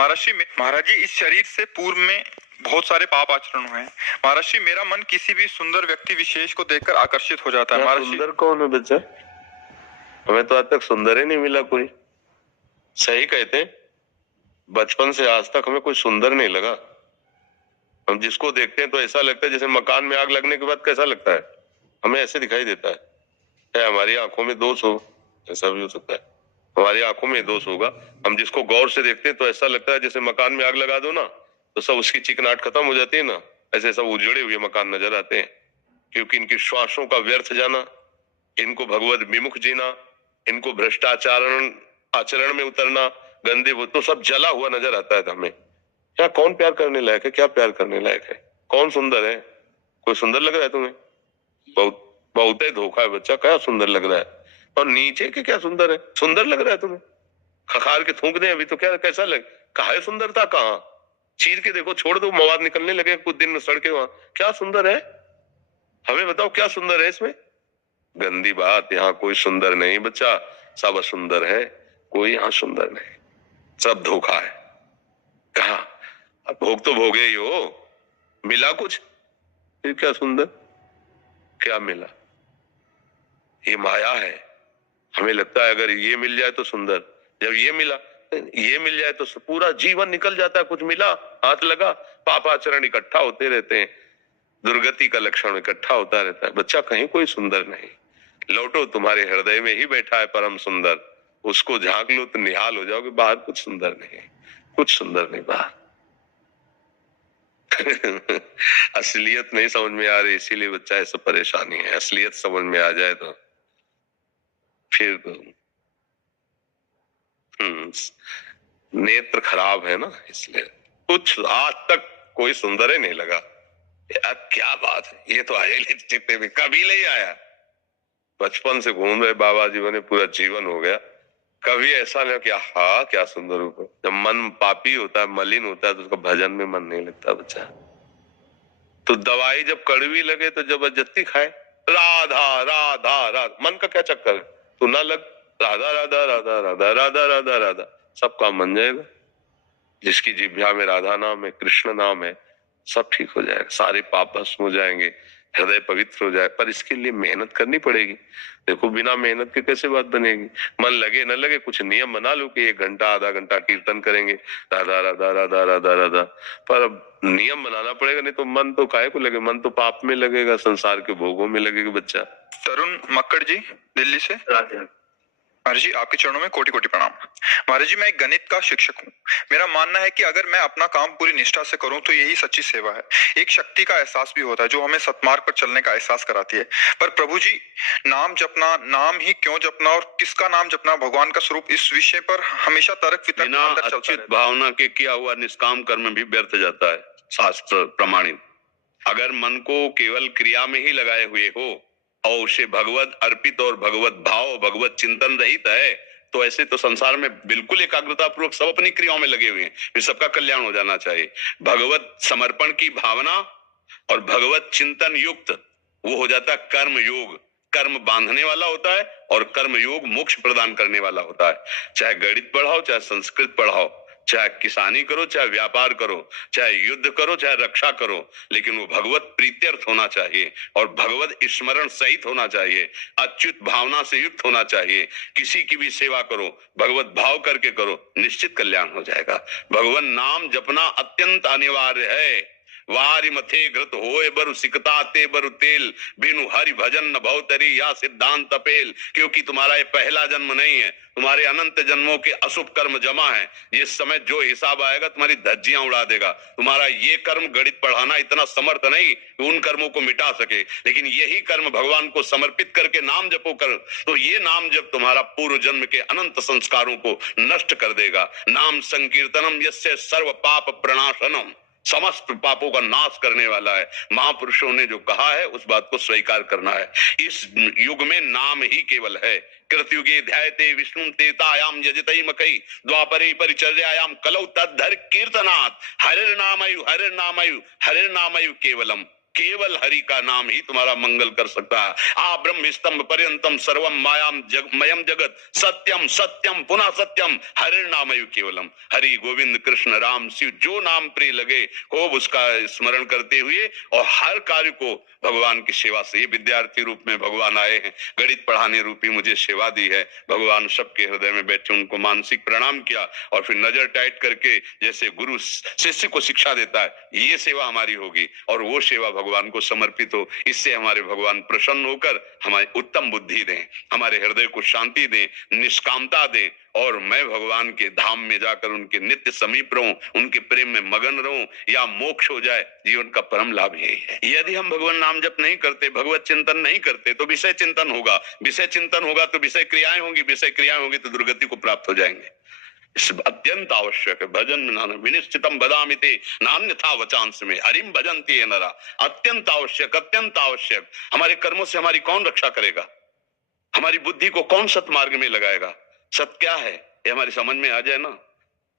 महाराज जी, इस शरीर से पूर्व में बहुत सारे पाप आचरण हुए हैं। महाराज जी, मेरा मन किसी भी सुंदर व्यक्ति विशेष को देखकर आकर्षित हो जाता है। महाराज जी, सुंदर कौन है बच्चा? हमें तो आज तक सुंदर ही नहीं मिला कोई। सही कहते हैं, बचपन से आज तक हमें कोई सुंदर नहीं लगा। हम जिसको देखते हैं तो ऐसा लगता है जैसे मकान में आग लगने के बाद कैसा लगता है, हमें ऐसे दिखाई देता है। चाहे हमारी आंखों में दोष हो, ऐसा भी हो सकता है, हमारी आंखों में दोष होगा। हम जिसको गौर से देखते हैं तो ऐसा लगता है जैसे मकान में आग लगा दो ना तो सब उसकी चिकनाहट खत्म हो जाती है ना, ऐसे सब उजड़े हुए मकान नजर आते हैं। क्योंकि इनकी श्वासों का व्यर्थ जाना, इनको भगवत विमुख जीना, इनको भ्रष्टाचार आचरण में उतरना, गंदे वो तो सब जला हुआ नजर आता है हमें। क्या कौन प्यार करने लायक है? क्या प्यार करने लायक है? कौन सुंदर है? कोई सुंदर लग रहा है तुम्हें? बहुत बहुत ही धोखा है बच्चा। क्या सुंदर लग रहा है? और नीचे के क्या सुंदर है? सुंदर लग रहा है तुम्हें? खखार के थूक दे अभी तो क्या, कैसा लग, कहा है सुंदरता? कहाँ चीर के देखो, छोड़ दो, मवाद निकलने लगे कुछ दिन में सड़के वहां। क्या सुंदर है? हमें बताओ क्या सुंदर है इसमें? गंदी बात, यहाँ कोई सुंदर नहीं बच्चा, सब असुंदर है। कोई यहाँ सुंदर नहीं, सब धोखा है। कहा अब भोग तो भोगे ही हो, मिला कुछ? फिर क्या सुंदर? क्या मिला? ये माया है। हमें लगता है अगर ये मिल जाए तो सुंदर, जब ये मिला, ये मिल जाए तो पूरा जीवन निकल जाता है। कुछ मिला, हाथ लगा, पापाचरण इकट्ठा होते रहते हैं, दुर्गति का लक्षण इकट्ठा होता रहता है। बच्चा कहीं कोई सुंदर नहीं। लौटो, तुम्हारे हृदय में ही बैठा है परम सुंदर, उसको झांक लो तो निहाल हो जाओगे। बाहर कुछ सुंदर नहीं, कुछ सुंदर नहीं बाहर। असलियत नहीं समझ में आ रही, इसीलिए बच्चा ऐसा परेशानी है। असलियत समझ में आ जाए तो फिर तो नेत्र खराब है ना, इसलिए कुछ आज तक कोई सुंदर ही नहीं लगा। यार क्या बात है, ये तो आए चित्ते में कभी नहीं आया। बचपन से घूम रहे बाबा जी, मैंने पूरा जीवन हो गया, कभी ऐसा नहीं कि हाँ क्या सुंदर रूप है। जब मन पापी होता है, मलिन होता है, तो उसका भजन में मन नहीं लगता बच्चा। तो दवाई जब कड़वी लगे तो जबरदस्ती खाए, राधा राधा राधा, मन का क्या चक्कर है? तू ना लग, राधा राधा राधा राधा राधा राधा राधा, सब काम बन जाएगा। जिसकी जिह्वा में राधा नाम है, कृष्ण नाम है, सब ठीक हो जाएगा, सारे पाप भस्म हो जाएंगे, हृदय पवित्र हो जाए। पर इसके लिए मेहनत करनी पड़ेगी। देखो बिना मेहनत के कैसे बात बनेगी? मन लगे न लगे, कुछ नियम बना लो कि 1 घंटा आधा घंटा कीर्तन करेंगे, राधा राधा राधा राधा राधा। पर अब नियम बनाना पड़ेगा, नहीं तो मन तो काहे को लगे? मन तो पाप में लगेगा, संसार के भोगों में लगेगा बच्चा। तरुण मक्कड़ जी, दिल्ली से। महाराज जी, आपके चरणों में कोटि कोटि प्रणाम। महाराज जी, मैं एक गणित का शिक्षक हूँ। मेरा मानना है कि अगर मैं अपना काम पूरी निष्ठा से करूं तो यही सच्ची सेवा है। एक शक्ति का एहसास भी होता है जो हमें सत्मार्ग पर चलने का एहसास कराती है। पर प्रभु जी, नाम जपना, नाम ही क्यों जपना और किसका नाम जपना, भगवान का स्वरूप, इस विषय पर हमेशा तर्क वितर्क अंदर चलता है। भावना के किया हुआ निष्काम कर्म भी व्यर्थ जाता है, शास्त्र प्रमाणित। अगर मन को केवल क्रिया में ही लगाए हुए हो और उसे भगवत अर्पित और भगवत भाव, भगवत चिंतन रहित है, तो ऐसे तो संसार में बिल्कुल एकाग्रता पूर्वक सब अपनी क्रियाओं में लगे हुए हैं, फिर सबका कल्याण हो जाना चाहिए। भगवत समर्पण की भावना और भगवत चिंतन युक्त वो हो जाता है कर्म योग। कर्म बांधने वाला होता है और कर्म योग मोक्ष प्रदान करने वाला होता है। चाहे गणित पढ़ाओ, चाहे संस्कृत पढ़ाओ, चाहे किसानी करो, चाहे व्यापार करो, चाहे युद्ध करो, चाहे रक्षा करो, लेकिन वो भगवत प्रीत्यर्थ होना चाहिए और भगवत स्मरण सहित होना चाहिए, अच्युत भावना से युक्त होना चाहिए। किसी की भी सेवा करो, भगवत भाव करके करो, निश्चित कल्याण हो जाएगा। भगवान नाम जपना अत्यंत अनिवार्य है। वारी मथे घृत होए बरु सिकता ते बरु तेल, बिनु हरि भजन न भवतरी या सिद्धांत अपेल। क्योंकि तुम्हारा ये पहला जन्म नहीं है, तुम्हारे अनंत जन्मों के अशुभ कर्म जमा है। जिस समय जो हिसाब आएगा तुम्हारी धज्जियां उड़ा देगा। तुम्हारा ये कर्म गणित पढ़ाना इतना समर्थ नहीं कि उन कर्मों को मिटा सके, लेकिन यही कर्म भगवान को समर्पित करके नाम जपो कर, तो ये नाम जब तुम्हारा पूर्व जन्म के अनंत संस्कारों को नष्ट कर देगा। नाम संकीर्तनम यस्य सर्व पाप प्रणाशनम, समस्त पापों का नाश करने वाला है। महापुरुषों ने जो कहा है उस बात को स्वीकार करना है। इस युग में नाम ही केवल है। कृतयुगे ध्यायते विष्णु तेतायाम यजतई मकई, द्वापरे परिचर्यायाम कलौ तद्धर कीर्तनात्, हरिर्नामयु हरिर्नामयु हरिर्नामयु केवलम। केवल हरि का नाम ही तुम्हारा मंगल कर सकता है। आ ब्रह्म स्तंभ पर्यंतम सर्वम मायाम मयम जगत सत्यम सत्यम पुनः सत्यम हरि नामयु केवलम। हरि गोविंद कृष्ण राम शिव जो नाम प्रिय लगे खूब उसका स्मरण करते हुए और हर कार्य को भगवान की सेवा से। ये विद्यार्थी रूप में भगवान आए हैं, गणित पढ़ाने रूपी मुझे सेवा दी है। भगवान सबके हृदय में बैठे उनको मानसिक प्रणाम किया और फिर नजर टाइट करके जैसे गुरु शिष्य को शिक्षा देता है, ये सेवा हमारी होगी और वो सेवा भगवान को समर्पित हो। इससे हमारे भगवान प्रसन्न होकर हमारी उत्तम बुद्धि दें, हमारे हृदय को शांति दें, निष्कामता दें और मैं भगवान के धाम में जाकर उनके नित्य समीप रहूं, उनके प्रेम में मगन रहूं या मोक्ष हो जाए। जीवन का परम लाभ यही है। यदि हम भगवान नाम जप नहीं करते, भगवत चिंतन नहीं करते तो विषय चिंतन होगा, विषय चिंतन होगा तो विषय क्रियाएं होंगी, विषय क्रियाएं होंगी तो दुर्गति को प्राप्त हो जाएंगे। अत्यंत आवश्यक है। भजन में विनिश्चितम बदामिते नान्यथा वचांस में हरिम भजन्ति ये नरा। अत्यंत आवश्यक, अत्यंत आवश्यक। हमारे कर्मों से हमारी कौन रक्षा करेगा? हमारी बुद्धि को कौन सत्मार्ग में लगाएगा? सत क्या है ये हमारी समझ में आ जाए ना।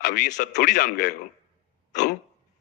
अब ये सत थोड़ी जान गए हो तो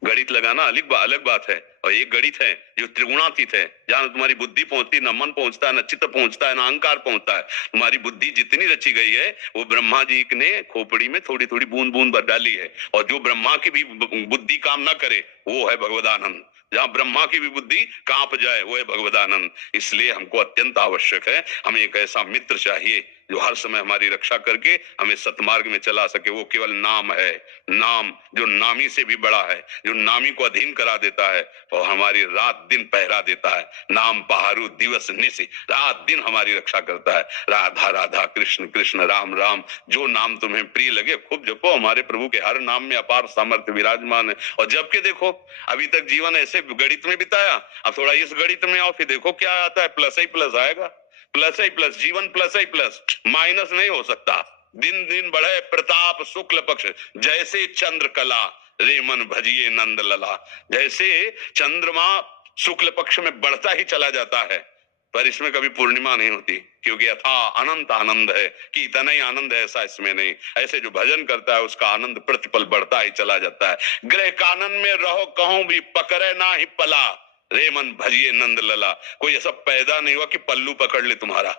गणित लगाना अलग बात है और एक गणित है जो त्रिगुणातीत है, जहां तुम्हारी बुद्धि पहुंचती, न मन पहुंचता है, न चित्त पहुंचता है, न अहंकार पहुंचता है। तुम्हारी बुद्धि जितनी रची गई है वो ब्रह्मा जी ने खोपड़ी में थोड़ी थोड़ी बूंद बूंद भर डाली है और जो ब्रह्मा की भी बुद्धि काम ना करे वो है भगवदानंद। जहां ब्रह्मा की भी बुद्धि कांप जाए वो है भगवदानंद। इसलिए हमको अत्यंत आवश्यक है, हमें एक ऐसा मित्र चाहिए जो हर समय हमारी रक्षा करके हमें सतमार्ग में चला सके। वो केवल नाम है, नाम जो नामी से भी बड़ा है, जो नामी को अधीन करा देता है और हमारी रात दिन पहरा देता है। नाम पहारू दिवस निशि, रात दिन हमारी रक्षा करता है। राधा राधा कृष्ण कृष्ण राम राम, जो नाम तुम्हें प्रिय लगे खूब जपो। हमारे प्रभु के हर नाम में अपार सामर्थ्य विराजमान है। और जबकि देखो अभी तक जीवन ऐसे गणित में बिताया, अब थोड़ा इस गणित में आओ, फिर देखो क्या आता है, प्लस ही प्लस आएगा, प्लस ही प्लस, जीवन प्लस ही प्लस, माइनस नहीं हो सकता। दिन दिन बढ़े प्रताप शुक्ल पक्ष, जैसे चंद्र कला रेमन भजिए नंद लला। जैसे चंद्रमा शुक्ल पक्ष में बढ़ता ही चला जाता है पर इसमें कभी पूर्णिमा नहीं होती, क्योंकि यथा अनंत आनंद है कि इतना ही आनंद है ऐसा इसमें नहीं। ऐसे जो भजन करता है उसका आनंद प्रतिपल बढ़ता ही चला जाता है। ग्रह कानन में रहो कहूं भी पकड़े ना ही पला, रे मन भजिए नंद लला। कोई ऐसा पैदा नहीं हुआ कि पल्लू पकड़ ले तुम्हारा,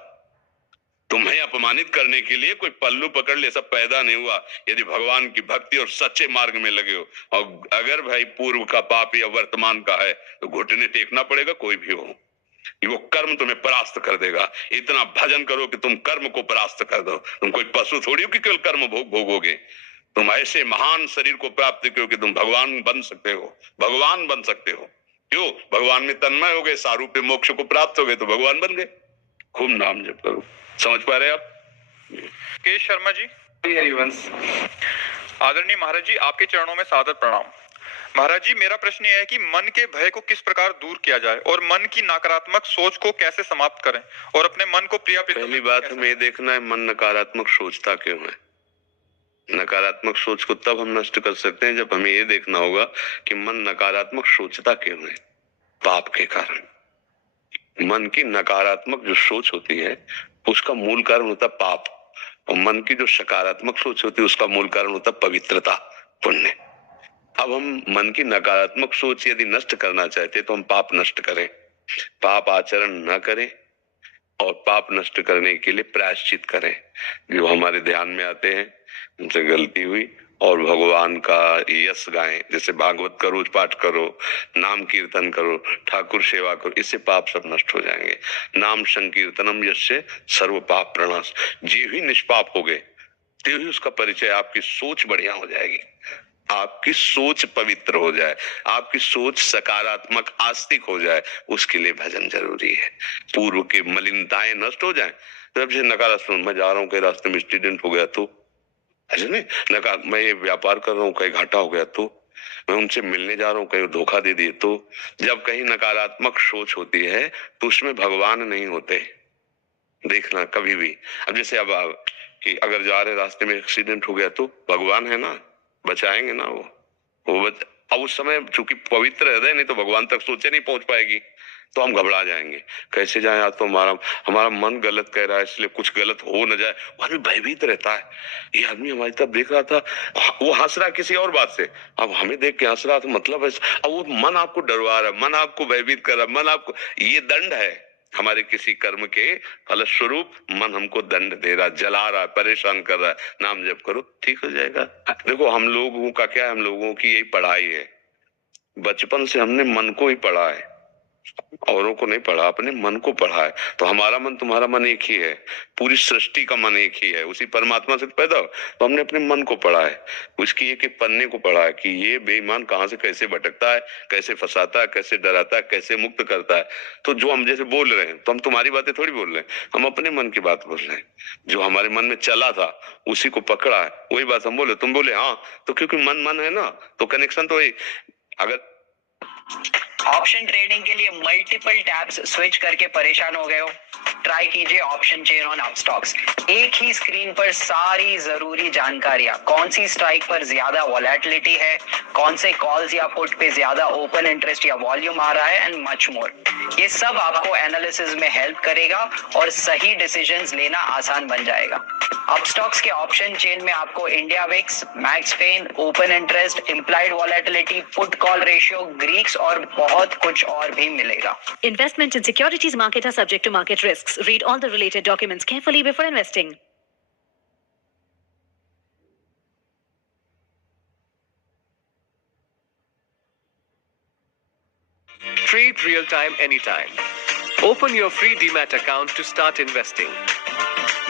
तुम्हें अपमानित करने के लिए कोई पल्लू पकड़ ले, सब पैदा नहीं हुआ। यदि भगवान की भक्ति और सच्चे मार्ग में लगे हो और अगर भाई पूर्व का पाप या वर्तमान का है तो घुटने टेकना पड़ेगा, कोई भी हो। वो कर्म तुम्हें परास्त कर देगा। इतना भजन करो कि तुम कर्म को परास्त कर दो। तुम कोई पशु थोड़ी हो कि केवल कर्म भोगोगे। तुम ऐसे महान शरीर को प्राप्त करो कि तुम भगवान बन सकते हो, भगवान बन सकते हो। क्यों? भगवान में तन्मय हो गए, सारूप्य मोक्ष को प्राप्त हो गए तो भगवान बन गए। खूब नाम जप करो। समझ पा रहे आप? के शर्मा जी, आदरणीय महाराज जी, आपके चरणों में सादर प्रणाम। महाराज जी, मेरा प्रश्न यह है कि मन के भय को किस प्रकार दूर किया जाए और मन की नकारात्मक सोच को कैसे समाप्त करें और अपने मन को प्रिय। पहली बात हमें ये देखना है मन नकारात्मक सोचता क्यों है। नकारात्मक सोच को तब हम नष्ट कर सकते हैं जब हमें ये देखना होगा कि मन नकारात्मक सोचता क्यों है। पाप के कारण। मन की नकारात्मक जो सोच होती है उसका मूल कारण होता है पाप, और मन की जो सकारात्मक सोच होती है उसका मूल कारण होता है पवित्रता, पुण्य। अब हम मन की नकारात्मक सोच यदि नष्ट करना चाहते तो हम पाप नष्ट करें, पाप आचरण न करें और पाप नष्ट करने के लिए प्रायश्चित करें। जो हमारे ध्यान में आते हैं उनसे गलती हुई और भगवान का यश गाएं, जैसे भागवत का रोज पाठ करो, नाम कीर्तन करो, ठाकुर सेवा करो, इससे पाप सब नष्ट हो जाएंगे। नाम संकीर्तनम यस्य सर्व पाप प्रणाश। जे ही निष्पाप हो गए ते ही उसका परिचय, आपकी सोच बढ़िया हो जाएगी, आपकी सोच पवित्र हो जाए, आपकी सोच सकारात्मक आस्तिक हो जाए, उसके लिए भजन जरूरी है। पूर्व के मलिनताएं नष्ट हो जाए। जब से नकारात्मक, मैं जा रहा हूँ कहीं रास्ते में एक्सीडेंट हो गया तो, ऐसे नहीं, मैं ये व्यापार कर रहा हूँ कहीं घाटा हो गया तो, मैं उनसे मिलने जा रहा हूँ कहीं धोखा दे दिए तो। जब कहीं नकारात्मक सोच होती है तो उसमें भगवान नहीं होते, देखना कभी भी। अब जैसे अब कि अगर जा रहे रास्ते में एक्सीडेंट हो गया तो भगवान है ना, बचाएंगे ना वो अब उस समय चूंकि पवित्र हृदय नहीं तो भगवान तक सोचे नहीं पहुंच पाएगी, तो हम घबरा जाएंगे, कैसे जाए, आज तो हमारा हमारा मन गलत कह रहा है, इसलिए कुछ गलत हो न जाए। वो आदमी भयभीत रहता है। ये आदमी हमारी तरफ देख रहा था, वो हंस रहा किसी और बात से, अब हमें देख के हंस रहा था, मतलब है अब वो मन आपको डरवा रहा है, मन आपको भयभीत कर रहा है, मन आपको, ये दंड है हमारे किसी कर्म के फलस्वरूप। मन हमको दंड दे रहा, जला रहा, परेशान कर रहा है, नाम जप करो ठीक हो जाएगा। देखो हम लोगों का क्या है, हम लोगों की यही पढ़ाई है, बचपन से हमने मन को ही पढ़ा है, औरों को नहीं पढ़ा, अपने मन को पढ़ा है। तो हमारा मन तुम्हारा मन एक ही है, पूरी सृष्टि का मन एक ही है, उसी परमात्मा से पैदा हो। तो हमने अपने मन को पढ़ा है, उसकी एक एक पन्ने को पढ़ा है कि ये बेईमान कहां से कैसे भटकता है, कैसे फंसाता है, कैसे डराता है, कैसे मुक्त करता है। तो जो हम जैसे बोल रहे हैं, तो हम तुम्हारी बातें थोड़ी बोल रहे हैं, हम अपने मन की बात बोल रहे हैं। जो हमारे मन में चला था उसी को पकड़ा है, वही बात हम बोले, तुम बोले हाँ, तो क्योंकि मन मन है ना, तो कनेक्शन तो वही। अगर ऑप्शन ट्रेडिंग के लिए मल्टीपल टैब्स स्विच करके परेशान हो गए हो, ट्राई कीजिए ऑप्शन चेन ऑन अपस्टॉक्स। एक ही स्क्रीन पर सारी जरूरी जानकारियां, कौन सी स्ट्राइक पर ज्यादा वॉलेटिलिटी है, कौन से कॉल्स या पुट पे ज्यादा ओपन इंटरेस्ट या वॉल्यूम आ रहा है, एंड मच मोर। ये सब आपको एनालिसिस में हेल्प करेगा और सही डिसीजंस लेना आसान बन जाएगा। अपस्टॉक्स के ऑप्शन चेन में आपको India VIX, max pain, open interest, implied volatility, put call ratio, Greeks और बहुत कुछ और भी मिलेगा। Investment in securities market are subject to market risks. Read all the related documents carefully before investing. Trade real time anytime. Open your free Demat account to start investing.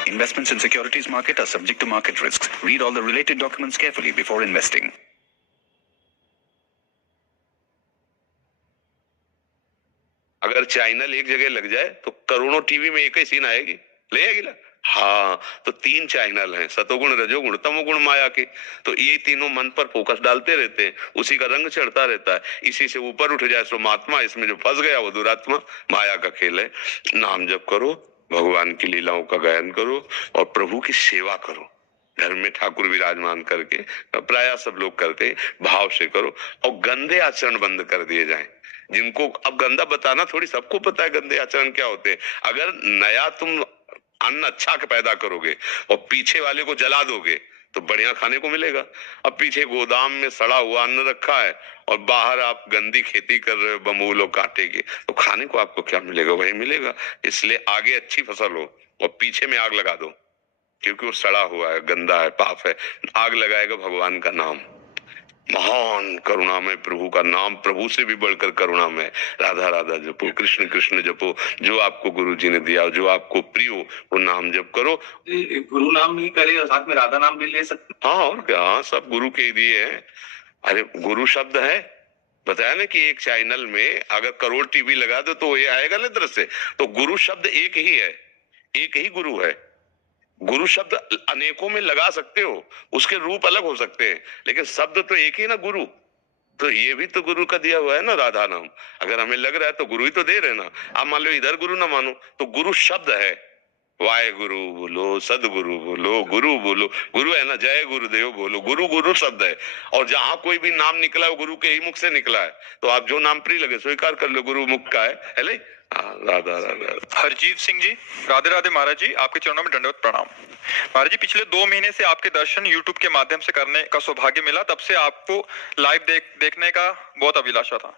Investments in securities market are subject to market risks. Read all the related documents carefully before investing. अगर channel एक जगह लग जाए तो करोड़ों TV में एक ही scene आएगी, ले आएगी ना। हाँ, तो 3 चैनल हैं, सतोगुण, रजोगुण, तमोगुण, माया के। तो ये तीनों मन पर फोकस डालते रहते हैं, उसी का रंग चढ़ता रहता है। इसी से ऊपर उठ जाए सो महात्मा, इसमें जो फंस गया वो दुरात्मा, माया का खेल है। नाम जप करो, भगवान की लीलाओं का गायन करो और प्रभु की सेवा करो। घर में ठाकुर विराजमान करके, प्राय सब लोग करते, भाव से करो और गंदे आचरण बंद कर दिए जाएं। जिनको अब गंदा बताना थोड़ी, सबको पता है गंदे आचरण क्या होते हैं। अगर नया तुम अन्न अच्छा पैदा करोगे और पीछे वाले को जला दोगे तो बढ़िया खाने को मिलेगा। अब पीछे गोदाम में सड़ा हुआ अन्न रखा है और बाहर आप गंदी खेती कर रहे हो बमूल और कांटे की, तो खाने को आपको क्या मिलेगा, वही मिलेगा। इसलिए आगे अच्छी फसल हो और पीछे में आग लगा दो, क्योंकि वो सड़ा हुआ है, गंदा है, पाप है। आग लगाएगा भगवान का नाम, महान करुणामय प्रभु का नाम, प्रभु से भी बढ़कर करुणामय। राधा राधा जपो, कृष्ण कृष्ण जपो, जो आपको गुरु जी ने दिया, जो आपको प्रिय हो वो नाम जप करो। गुरु नाम भी करे और साथ में राधा नाम भी ले सकते। हाँ और क्या, हाँ सब गुरु के ही दिए हैं। अरे गुरु शब्द है, बताया ना कि एक चैनल में अगर करोड़ टीवी लगा दो तो ये आएगा ना दृश्य। तो गुरु शब्द एक ही है, एक ही गुरु है। गुरु शब्द अनेकों में लगा सकते हो, उसके रूप अलग हो सकते हैं, लेकिन शब्द तो एक ही ना गुरु। तो ये भी तो गुरु का दिया हुआ है ना, राधा नाम। अगर हमें लग रहा है तो गुरु ही तो दे रहे ना। आप मान लो इधर गुरु ना मानो तो गुरु शब्द है। वाहे गुरु बोलो, सदगुरु बोलो, गुरु बोलो, गुरु है ना, जय गुरुदेव बोलो, गुरु गुरु शब्द है। और जहां कोई भी नाम निकला है गुरु के ही मुख से निकला है, तो आप जो नाम प्रिय लगे स्वीकार कर लो, गुरु मुख का है ले। राधा राधा। हरजीत सिंह जी, राधे राधे महाराज जी, आपके चरणों में दंडवत प्रणाम। महाराज जी, पिछले 2 महीने से आपके दर्शन यूट्यूब के माध्यम से करने का सौभाग्य मिला, तब से आपको लाइव देखने का बहुत अभिलाषा था।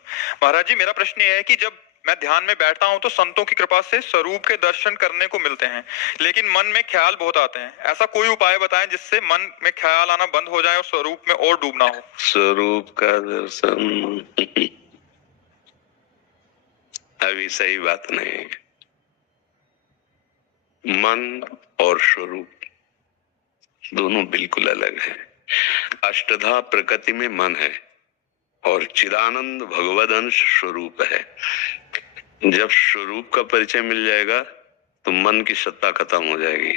महाराज जी, मेरा प्रश्न यह है कि जब मैं ध्यान में बैठता हूं तो संतों की कृपा से स्वरूप के दर्शन करने को मिलते हैं, लेकिन मन में ख्याल बहुत आते हैं। ऐसा कोई उपाय बताएं जिससे मन में ख्याल आना बंद हो जाए और स्वरूप में और डूबना हो। स्वरूप का दर्शन अभी सही बात नहीं है। मन और स्वरूप दोनों बिल्कुल अलग है। अष्टधा प्रकृति में मन है और चिदानंद भगवद अंश स्वरूप है। जब स्वरूप का परिचय मिल जाएगा तो मन की सत्ता खत्म हो जाएगी।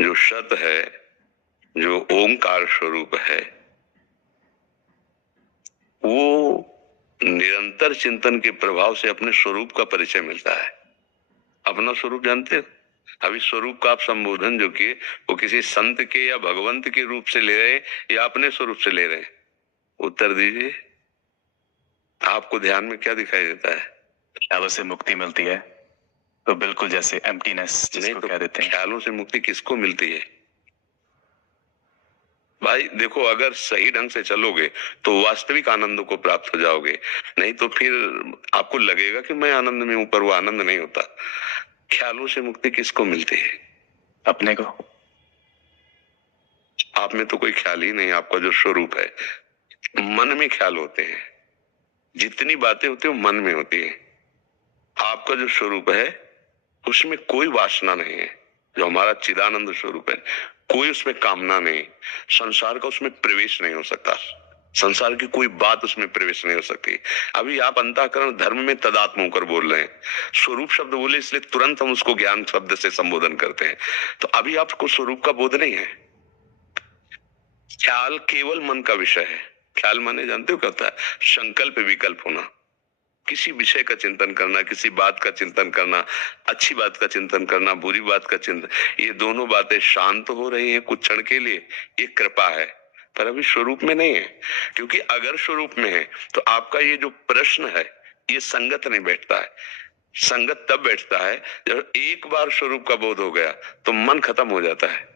जो सत है, जो ओंकार स्वरूप है, वो निरंतर चिंतन के प्रभाव से अपने स्वरूप का परिचय मिलता है। अपना स्वरूप जानते हो? अभी स्वरूप का आप संबोधन जो किए वो किसी संत के या भगवंत के रूप से ले रहे हैं या अपने स्वरूप से ले रहे हैं? उत्तर दीजिए। आपको ध्यान में क्या दिखाई देता है? ख्यालों से मुक्ति मिलती है, तो बिल्कुल जैसे एम्प्टीनेस नहीं जिसको तो कह देते हैं। ख्यालों से मुक्ति किसको मिलती है? भाई देखो, अगर सही ढंग से चलोगे तो वास्तविक आनंद को प्राप्त हो जाओगे, नहीं तो फिर आपको लगेगा कि मैं आनंद में हूं, पर वो आनंद नहीं होता। ख्यालों से मुक्ति किसको मिलती है? अपने को। आप में तो कोई ख्याल ही नहीं, आपका जो स्वरूप है। मन में ख्याल होते हैं, जितनी बातें होती है वो मन में होती है। आपका जो स्वरूप है उसमें कोई वासना नहीं है, जो हमारा चिदानंद स्वरूप है, कोई उसमें कामना नहीं, संसार का उसमें प्रवेश नहीं हो सकता, संसार की कोई बात उसमें प्रवेश नहीं हो सकती। अभी आप अंतःकरण धर्म में तदात्म होकर बोल रहे हैं, स्वरूप शब्द बोले इसलिए तुरंत हम उसको ज्ञान शब्द से संबोधन करते हैं, तो अभी आपको स्वरूप का बोध नहीं है। ख्याल केवल मन का विषय है। ख्याल माने जानते हो क्या होता है? संकल्प विकल्प होना, किसी विषय का चिंतन करना, किसी बात का चिंतन करना, अच्छी बात का चिंतन करना, बुरी बात का चिंतन, ये दोनों बातें शांत हो रही हैं कुछ क्षण के लिए, ये कृपा है, पर अभी स्वरूप में नहीं है। क्योंकि अगर स्वरूप में है तो आपका ये जो प्रश्न है ये संगत नहीं बैठता है। संगत तब बैठता है जब एक बार स्वरूप का बोध हो गया तो मन खत्म हो जाता है,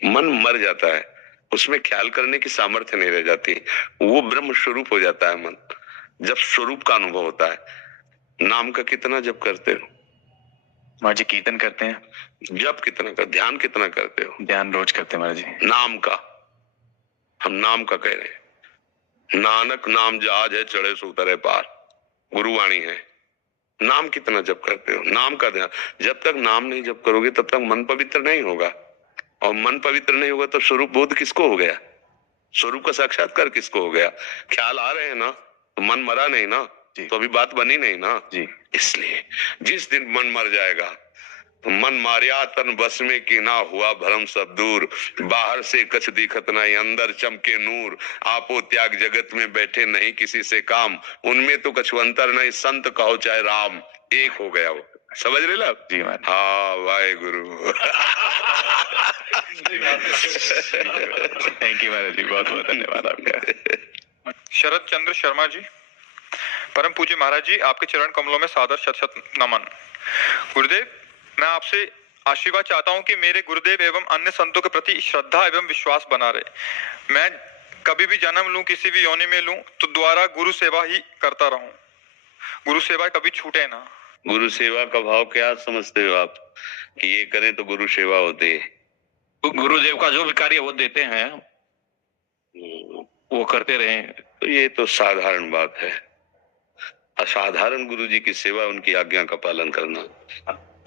मन मर जाता है, उसमें ख्याल करने की सामर्थ्य नहीं रह जाती, वो ब्रह्म स्वरूप हो जाता है मन, जब स्वरूप का अनुभव होता है। नाम का कितना जप करते हो? महाराज जी कीर्तन करते हैं। जप कितना कर, ध्यान कितना करते हो? ध्यान रोज करते हैं महाराज जी। नाम का, हम नाम का कह रहे हैं। नानक नाम जहाज है चढ़े सो उतरे पार, गुरुवाणी है। नाम कितना जप करते हो? नाम का ध्यान। जब तक नाम नहीं जप करोगे तब तक मन पवित्र नहीं होगा, और मन पवित्र नहीं होगा तो स्वरूप बोध किसको हो गया? स्वरूप का साक्षात्कार किसको हो गया? ख्याल आ रहे हैं ना, तो मन मरा नहीं ना, तो अभी बात बनी नहीं ना जी। इसलिए जिस दिन मन मर जाएगा तो मन मारिया तन बस में कि ना हुआ भरम सब दूर, बाहर से कछ दिखत नहीं अंदर चमके नूर, आपो त्याग जगत में बैठे नहीं किसी से काम, उनमें तो कछु अंतर नहीं संत कहो चाहे राम, एक हो गया वो। समझ रहे ना जी महाराज। हाँ वाहे गुरु। थैंक यू महाराज जी, बहुत बहुत धन्यवाद आपका। शरद चंद्र शर्मा जी, परम पूज्य महाराज जी, आपके चरण कमलों में सादर शत शत नमन। गुरुदेव, मैं आपसे आशीर्वाद चाहता हूं कि मेरे गुरुदेव एवं अन्य संतों के प्रति श्रद्धा एवं विश्वास बना रहे। मैं कभी भी जन्म लूं, किसी भी योनि में लूं, तो द्वारा गुरु सेवा ही करता रहूं, गुरु सेवा कभी छूटे ना। गुरु सेवा का भाव क्या समझते हो आप कि ये करें तो गुरु सेवा होती है? गुरुदेव का जो भी कार्य वो देते हैं वो करते रहे। तो ये तो साधारण बात है। असाधारण गुरु जी की सेवा उनकी आज्ञा का पालन करना,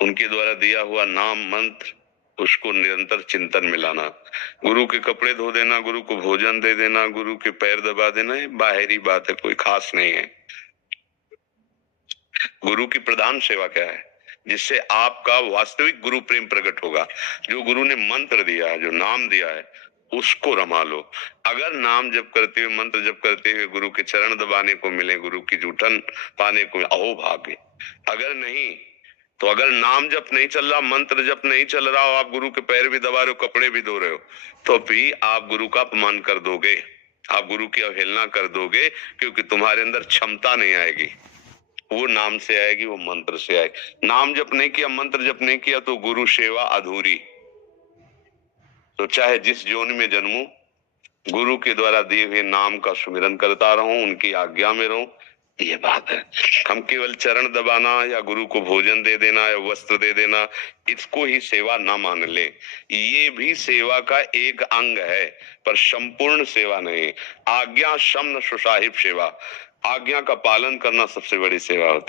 उनके द्वारा दिया हुआ नाम मंत्र उसको निरंतर चिंतन में लाना, गुरु के कपड़े धो देना, गुरु को भोजन दे देना, गुरु के पैर दबा देना, ये बाहरी बात है, कोई खास नहीं है। गुरु की प्रधान सेवा क्या है? जिससे आपका वास्तविक गुरु प्रेम प्रकट होगा। जो गुरु ने मंत्र दिया है, जो नाम दिया है, उसको रमा लो। अगर नाम जप करते हुए, मंत्र जप करते हुए गुरु के चरण दबाने को मिले, गुरु की जूठन पाने को, अहो भाग्य। अगर नहीं तो, अगर नाम जप नहीं चल रहा, मंत्र जप नहीं चल रहा हो, आप गुरु के पैर भी दबा रहे हो, कपड़े भी धो रहे हो, तो भी आप गुरु का अपमान कर दोगे, आप गुरु की अवहेलना कर दोगे, क्योंकि तुम्हारे अंदर क्षमता नहीं आएगी। वो नाम से आएगी, वो मंत्र से आएगी। नाम जप नहीं किया, मंत्र जप नहीं किया तो गुरु सेवा अधूरी। तो चाहे जिस योनि में जन्मूं, गुरु के द्वारा दिए हुए नाम का सुमिरन करता रहूं, उनकी आज्ञा में रहूं, ये बात है। हम केवल चरण दबाना या गुरु को भोजन दे देना या वस्त्र दे देना, इसको ही सेवा ना मान ले। ये भी सेवा का एक अंग है, पर संपूर्ण सेवा नहीं। आज्ञा शम न सुसाहिब सेवा, आज्ञा का पालन करना सबसे बड़ी सेवा होती है।